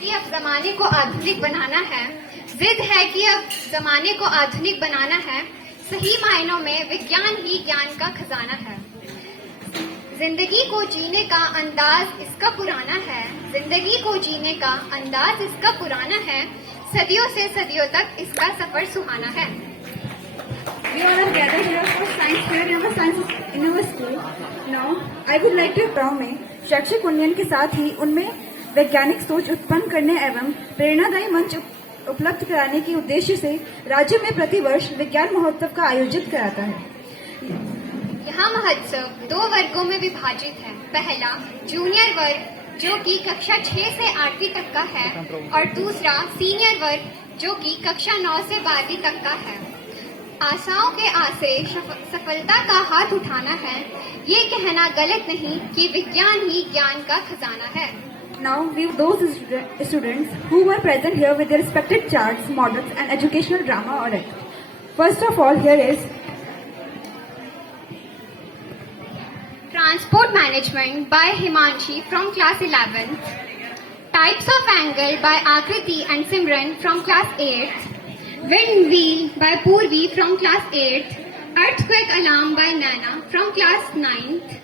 कि अब जमाने को आधुनिक बनाना है, जिद है कि अब जमाने को आधुनिक बनाना है। सही मायनों में विज्ञान ही ज्ञान का खजाना है। जिंदगी को जीने का अंदाज इसका पुराना है, जिंदगी को जीने का अंदाज इसका पुराना है। सदियों से सदियों तक इसका सफर सुहाना है। We all are gathered here for science fair in our school. Now, I would like to inform में शैक्षिक उन्नयन के साथ ही उनमें वैज्ञानिक सोच उत्पन्न करने एवं प्रेरणादायी मंच उपलब्ध कराने के उद्देश्य से राज्य में प्रतिवर्ष विज्ञान महोत्सव का आयोजित कराता है। यहाँ महोत्सव 2 वर्गों में विभाजित है। पहला जूनियर वर्ग जो कि कक्षा 6 से 8वीं तक का है और दूसरा सीनियर वर्ग जो कि कक्षा 9 से 12वीं तक का है। आशाओं के आसरे सफलता का हाथ उठाना है, ये कहना गलत नहीं कि विज्ञान ही ज्ञान का खजाना है। Now, we those students who were present here with their respected charts, models, and educational drama audit. First of all, here is Transport Management by Himanshi from class 11th. Types of Angle by Akriti and Simran from class 8th. Wind Wheel by Purvi from class 8th. Earthquake Alarm by Nana from class 9th.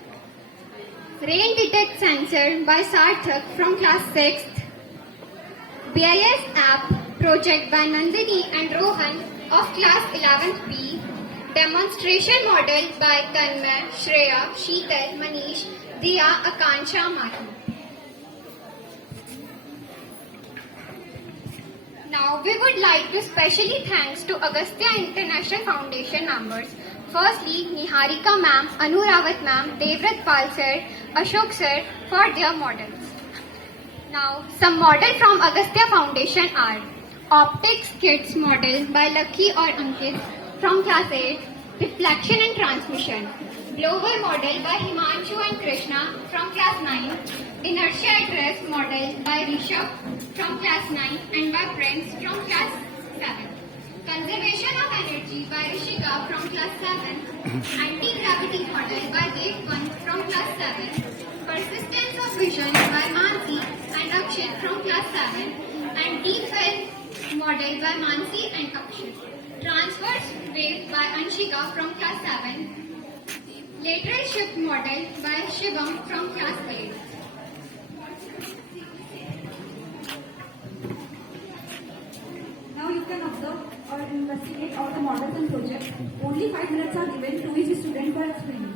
Rain Detect Sensor by Sarthak from class 6th. BIS App Project by Nandini and Rohan of class 11th B. Demonstration Model by Tanmay, Shreya, Sheetal, Manish, Diya, Akansha, Mahi. Now we would like to specially thanks to Agastya International Foundation members. Firstly, Niharika ma'am, Anu Rawat ma'am, Devrat Pal sir, Ashok sir for their models. Now, some model from Agastya Foundation are Optics Kids model by Lucky or Ankit from class 8, Reflection and Transmission. Blower model by Himanshu and Krishna from class 9. Inertia Address model by Rishabh from class 9 and by Prince from class 7. Conservation of Energy by Rishika from class 7. Anti-Gravity Model by Gate 1 from class 7. Persistence of Vision by Mansi and Akshay from class 7. And Deep Well Model by Mansi and Akshay. Transverse Wave by Anshika from class 7. Lateral Shift Model by Shivam from class 8. now you can observe or investigate all the models and projects. Only 5 minutes are given to each student for explaining.